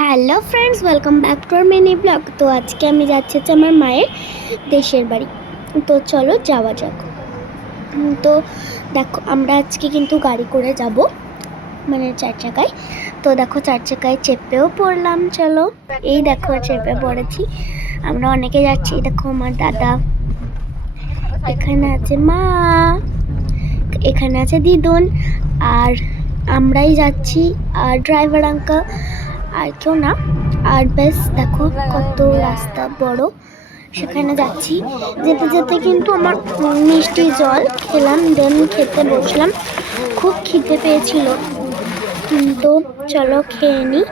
Hello friends, welcome back to our mini blog. তো আজকে আমি যাচ্ছি হচ্ছে আমার মায়ের দেশের বাড়ি। তো চলো যাওয়া যাক। তো দেখো, আমরা আজকে কিন্তু গাড়ি করে যাব, মানে 4 চাকায়। তো দেখো 4 চাকায় চেপেও পড়লাম। চলো, এই দেখো চেপে পড়েছি। আমরা অনেকে যাচ্ছি। দেখো আমার দাদা, এখানে আছে মা, এখানে আছে দিদুন, আর আমরাই যাচ্ছি, আর ড্রাইভার আঙ্কেল, আর কেউ না। আর বেশ দেখো কত রাস্তা বড়, সেখানে যাচ্ছি। যেতে যেতে কিন্তু আমার মিষ্টি জল খেলাম, দেন খেতে বসলাম। খুব খিদে পেয়েছিল, তো চলো খেয়ে নিই।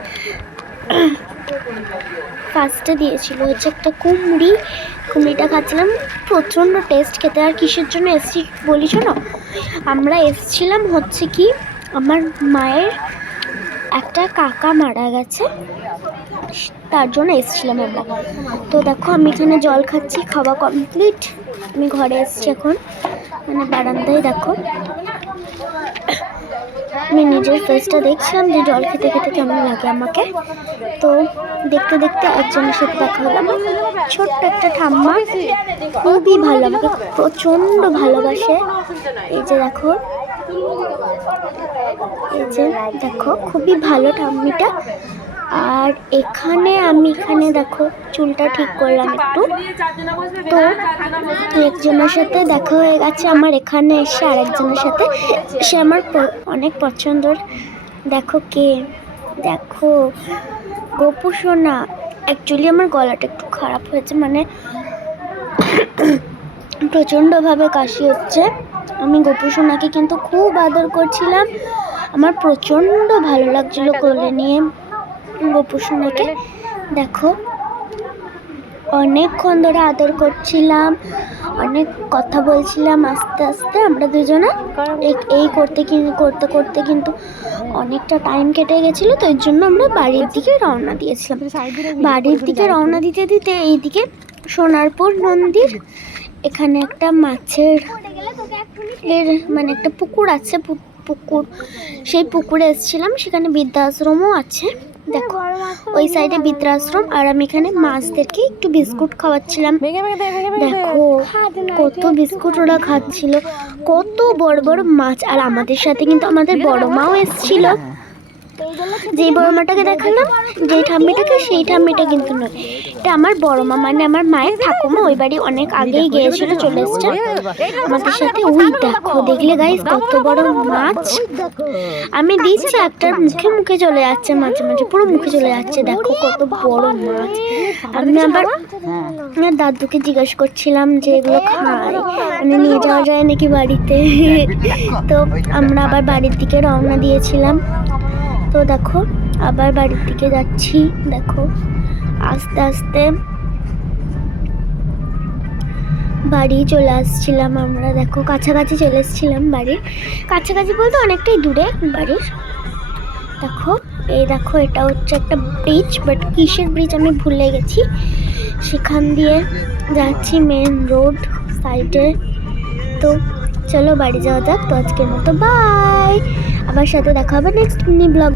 ফার্স্টে দিয়েছিল হচ্ছে একটা কুমড়িটা খাচ্ছিলাম, প্রচণ্ড টেস্ট খেতে। আর কিসের জন্য এসছি বলি শোনো, আমরা এসছিলাম হচ্ছে কি, আমার মায়ের একটা কাকা মারা গেছে, তার জন্য এসেছিলাম আমরা। তো দেখো আমি এখানে জল খাচ্ছি, খাওয়া কমপ্লিট। আমি ঘরে এসেছি এখন, মানে বারান্দায়। দেখো আমি নিজের ফেসটা দেখছিলাম যে জল খেতে খেতে কেমন লাগে আমাকে। তো দেখতে দেখতে একজনের সাথে দেখা হলো, আমার ছোট্ট একটা ঠাম্মা, খুবই ভালো, আমাকে প্রচণ্ড ভালোবাসে। এই যে দেখো, এই যে দেখো খুবই ভালো ঠাম্মিটা। আর আমি এখানে দেখো চুলটা ঠিক করলাম একটু। তো একজনের সাথে দেখা হয়ে গেছে আমার এখানে এসে, আরেকজনের সাথে। সে আমার অনেক পছন্দের। দেখো কে, দেখো গপু সোনা। অ্যাকচুয়ালি আমার গলাটা একটু খারাপ হয়েছে, মানে প্রচণ্ডভাবে কাশি হচ্ছে। আমি গপু সোনাকে কিন্তু খুব আদর করছিলাম, আমার প্রচণ্ড ভালো লাগছিল কোলে নিয়ে গপু সোনাকে। দেখো অনেকক্ষণ ধরে আদর করছিলাম, অনেক কথা বলছিলাম। আস্তে আস্তে আমরা দুজনে এই করতে করতে কিন্তু অনেকটা টাইম কেটে গেছিলো। তো এর জন্য আমরা বাড়ির দিকে রওনা দিয়েছিলাম। বাড়ির দিকে রওনা দিতে দিতে এইদিকে সোনারপুর মন্দির, এখানে একটা মাছের মানে একটা পুকুর আছে, পুকুর, সেই পুকুরে এসেছিলাম। সেখানে বৃদ্ধাশ্রমও আছে, দেখো ওই সাইডে বৃদ্ধাশ্রম। আর আমি এখানে মাছদেরকে একটু বিস্কুট খাওয়াচ্ছিলাম। দেখো কত বিস্কুট ওরা খাচ্ছিল, কত বড় বড় মাছ। আর আমাদের সাথে কিন্তু আমাদের বড় মাও এসেছিল। যেই বড় মাটাকে দেখালাম, যেই ঠাম্মিটাকে, সেই ঠাম্মিটা কিন্তু নয়, এটা আমার বড় মা, মানে আমার মায়ের ঠাকুমা। ওই বাড়ি অনেক আগেই গিয়েছিল, চলে এসছে আমাদের সাথে। ওই দেখো, দেখলে গাইস কত বড় মাছ। আমি দিচ্ছি, একটার মুখে মুখে চলে যাচ্ছে, মাঝে মাঝে পুরো মুখে চলে যাচ্ছে। দেখো কত বড় মাছ। আমি আবার দাদুকে জিজ্ঞেস করছিলাম যে এগুলো খায়, মানে নিয়ে যাওয়া যায় নাকি বাড়িতে। তো আমরা আবার বাড়ির দিকে রওনা দিয়েছিলাম। তো দেখো আবার বাড়ির দিকে যাচ্ছি। দেখো আস্তে আস্তে বাড়ি চলে আসছিলাম আমরা। দেখো কাছাকাছি চলে এসেছিলাম, বাড়ির কাছাকাছি বলতে অনেকটাই দূরে বাড়ির। দেখো এই দেখো, এটা হচ্ছে একটা ব্রিজ, বাট কিসের ব্রিজ আমি ভুলে গেছি। সেখান দিয়ে যাচ্ছি মেন রোড সাইডে। তো চলো বাড়ি যাওয়া যাক। তো আজকের মতো বাই, আবার সাথে দেখা হবে নেক্সট মিনি ব্লগ।